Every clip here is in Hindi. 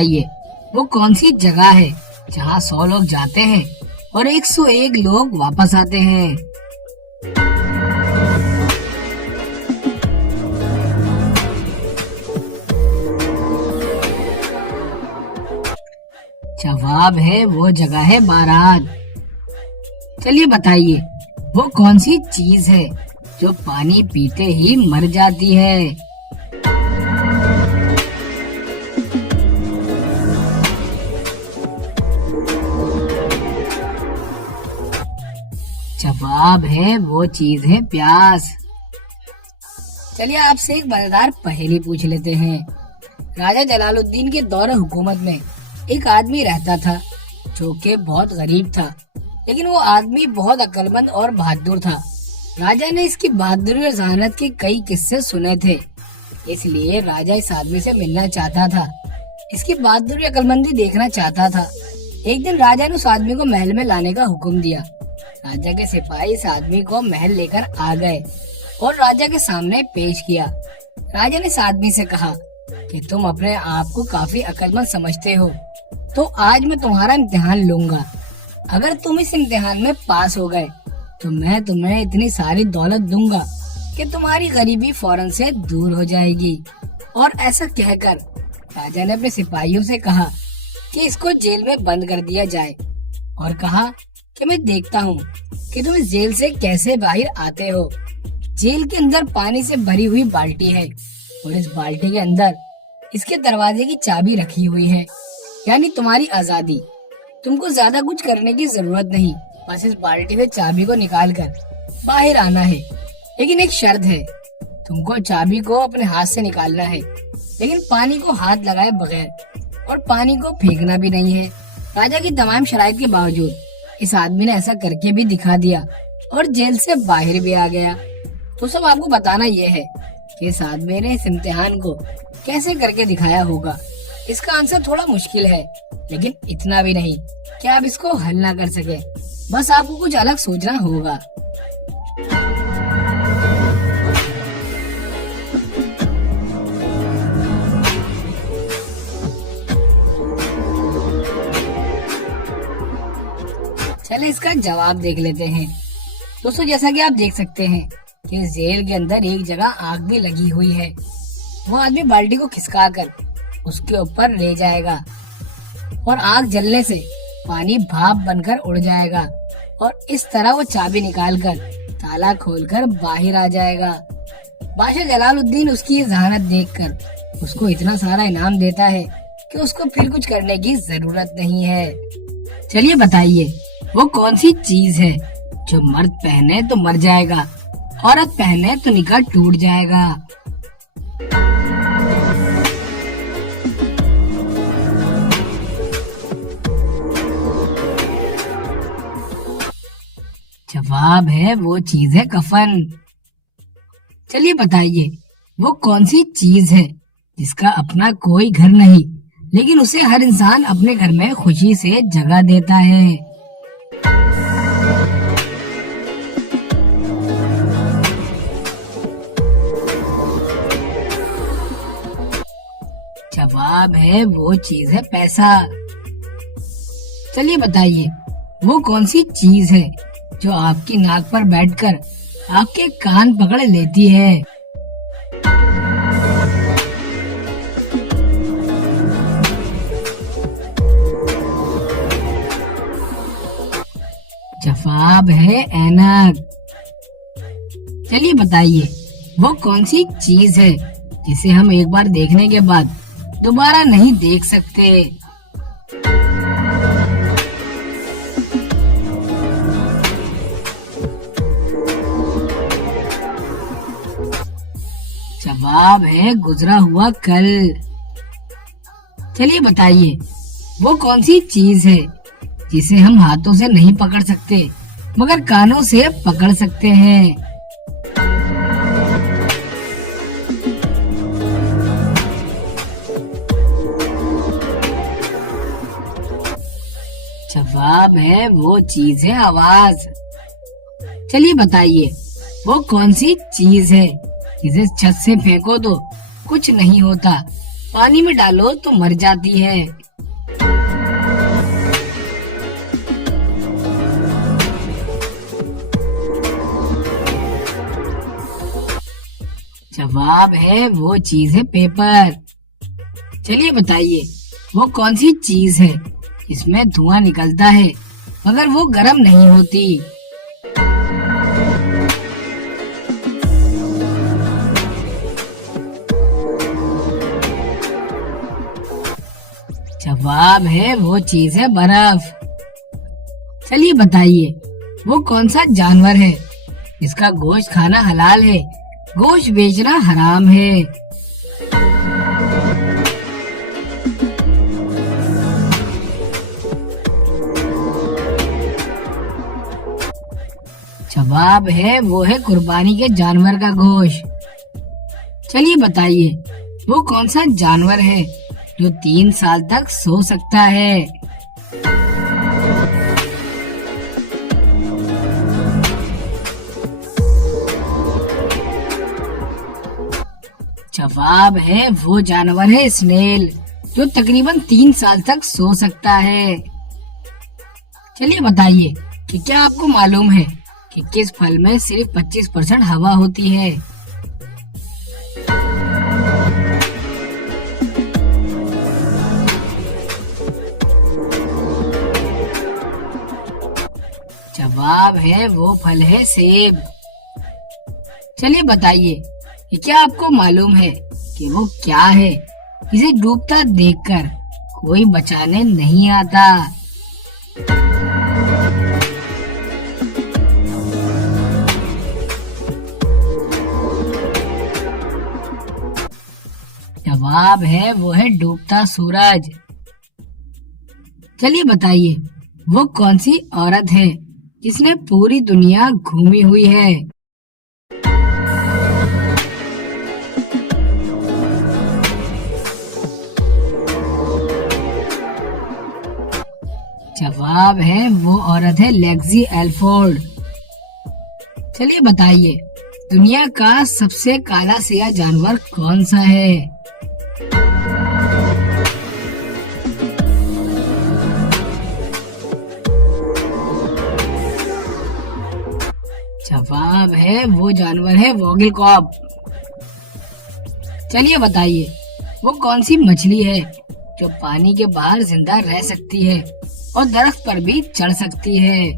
बताइए वो कौन सी जगह है जहाँ 100 लोग जाते हैं और 101 लोग वापस आते हैं। जवाब है वो जगह है बारात। चलिए बताइए वो कौन सी चीज है जो पानी पीते ही मर जाती है। जवाब है वो चीज है प्यास। चलिए आपसे एक मजेदार पहेली पूछ लेते हैं। राजा जलालुद्दीन के दौर हुकूमत में एक आदमी रहता था जो कि बहुत गरीब था, लेकिन वो आदमी बहुत अक्लमंद और बहादुर था। राजा ने इसकी बहादुरी और जहानत के कई किस्से सुने थे, इसलिए राजा इस आदमी से मिलना चाहता था, इसकी बहादुरी अक्लमंदी देखना चाहता था। एक दिन राजा ने उस आदमी को महल में लाने का हुक्म दिया। राजा के सिपाही इस आदमी को महल लेकर आ गए और राजा के सामने पेश किया। राजा ने इस आदमी से कहा कि तुम अपने आप को काफी अक्लमंद समझते हो, तो आज मैं तुम्हारा इम्तिहान लूंगा। अगर तुम इस इम्तिहान में पास हो गए तो मैं तुम्हें इतनी सारी दौलत दूंगा कि तुम्हारी गरीबी फौरन से दूर हो जाएगी। और ऐसा कहकर राजा ने अपने सिपाहियों से कहा कि इसको जेल में बंद कर दिया जाए और कहा कि मैं देखता हूँ कि तुम इस जेल से कैसे बाहर आते हो। जेल के अंदर पानी से भरी हुई बाल्टी है और इस बाल्टी के अंदर इसके दरवाजे की चाबी रखी हुई है, यानी तुम्हारी आजादी। तुमको ज्यादा कुछ करने की जरूरत नहीं, बस इस बाल्टी से चाबी को निकाल कर बाहर आना है। लेकिन एक शर्त है, तुमको चाबी को अपने हाथ से निकालना है, लेकिन पानी को हाथ लगाए बगैर, और पानी को फेंकना भी नहीं है। राजा की तमाम शराइत के बावजूद इस आदमी ने ऐसा करके भी दिखा दिया और जेल से बाहर भी आ गया। तो सब आपको बताना यह है कि इस आदमी ने इस इम्तिहान को कैसे करके दिखाया होगा। इसका आंसर थोड़ा मुश्किल है, लेकिन इतना भी नहीं कि आप इसको हल ना कर सके, बस आपको कुछ अलग सोचना होगा। चले इसका जवाब देख लेते हैं। दोस्तों जैसा कि आप देख सकते हैं कि जेल के अंदर एक जगह आग भी लगी हुई है। वो आदमी बाल्टी को खिसका कर उसके ऊपर ले जाएगा और आग जलने से पानी भाप बनकर उड़ जाएगा और इस तरह वो चाबी निकालकर ताला खोलकर बाहर आ जाएगा। बादशाह जलालुद्दीन उसकी ये जहानत देखकर उसको इतना सारा इनाम देता है कि उसको फिर कुछ करने की जरूरत नहीं है। चलिए बताइए वो कौन सी चीज है जो मर्द पहने तो मर जाएगा, औरत पहने तो निकाह टूट जाएगा। जवाब है वो चीज है कफन। चलिए बताइए वो कौन सी चीज है जिसका अपना कोई घर नहीं, लेकिन उसे हर इंसान अपने घर में खुशी से जगह देता है। जवाब है वो चीज है पैसा। चलिए बताइए वो कौन सी चीज है जो आपकी नाक पर बैठकर आपके कान पकड़ लेती है। जवाब है ऐनक। चलिए बताइए वो कौन सी चीज है जिसे हम एक बार देखने के बाद दोबारा नहीं देख सकते। जवाब है गुजरा हुआ कल। चलिए बताइए वो कौन सी चीज है जिसे हम हाथों से नहीं पकड़ सकते मगर कानों से पकड़ सकते हैं। जवाब है वो चीज है आवाज। चलिए बताइए वो कौन सी चीज है जिसे छत से फेंको तो कुछ नहीं होता पानी में डालो तो मर जाती है। जवाब है वो चीज है पेपर। चलिए बताइए वो कौन सी चीज है इसमें धुआं निकलता है मगर वो गर्म नहीं होती। जवाब है वो चीज है बर्फ। चलिए बताइए वो कौन सा जानवर है जिसका गोश्त खाना हलाल है, गोश्त बेचना हराम है। जवाब है वो है कुर्बानी के जानवर का गोश्त। चलिए बताइए वो कौन सा जानवर है जो 3 साल तक सो सकता है। जवाब है वो जानवर है स्नेल जो तकरीबन 3 साल तक सो सकता है। चलिए बताइए कि क्या आपको मालूम है कि किस फल में सिर्फ 25% हवा होती है। जवाब है वो फल है सेब। चलिए बताइए कि क्या आपको मालूम है कि वो क्या है जिसे डूबता देखकर कोई बचाने नहीं आता। जवाब है वो है डूबता सूरज। चलिए बताइए वो कौन सी औरत है जिसने पूरी दुनिया घूमी हुई है। जवाब है वो औरत है लेक्सी एल्फोर्ड। चलिए बताइए दुनिया का सबसे काला सियाह जानवर कौन सा है। जवाब है वो जानवर है वोगल कॉप। चलिए बताइए वो कौन सी मछली है जो पानी के बाहर जिंदा रह सकती है और दरख्त पर भी चढ़ सकती है।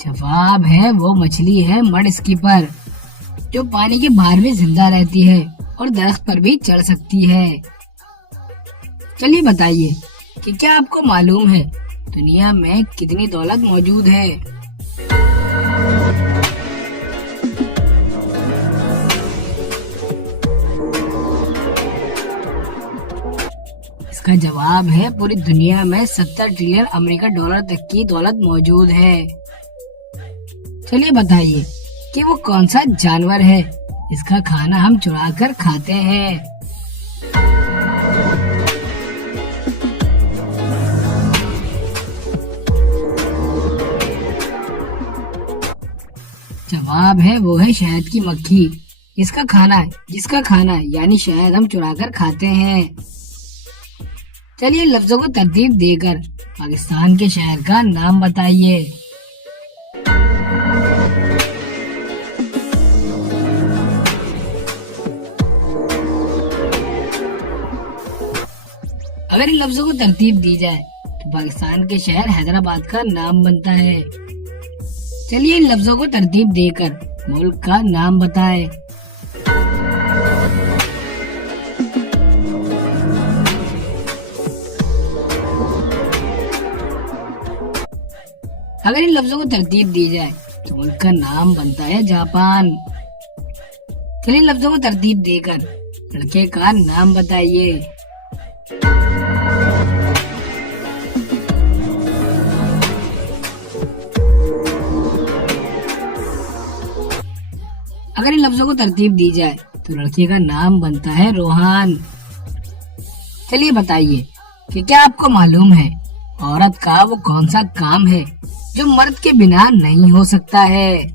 जवाब है वो मछली है मड स्कीपर जो पानी के बाहर भी जिंदा रहती है और दरख्त पर भी चढ़ सकती है। चलिए बताइए कि क्या आपको मालूम है दुनिया में कितनी दौलत मौजूद है। इसका जवाब है पूरी दुनिया में 70 ट्रिलियन अमेरिकन डॉलर तक की दौलत मौजूद है। चलिए बताइए कि वो कौन सा जानवर है इसका खाना हम चुरा कर खाते हैं। जवाब है वो है शहद की मक्खी जिसका खाना यानी शहद हम चुरा कर खाते हैं। चलिए लफ्जों को तरतीब देकर पाकिस्तान के शहर का नाम बताइए। अगर इन लफ्जों को तरतीब दी जाए तो पाकिस्तान के शहर हैदराबाद का नाम बनता है। चलिए इन लफ्जों को तरतीब देकर मुल्क का नाम बताएं। अगर इन लफ्जों को तरतीब दी जाए तो मुल्क का नाम बनता है जापान। चलिए लफ्जों को तरतीब देकर लड़के का नाम बताइए। अगर इन लफ्जों को तरतीब दी जाए तो लड़के का नाम बनता है रोहान। चलिए बताइए कि क्या आपको मालूम है औरत का वो कौन सा काम है जो मर्द के बिना नहीं हो सकता है?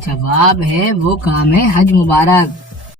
जवाब है वो काम है हज मुबारक।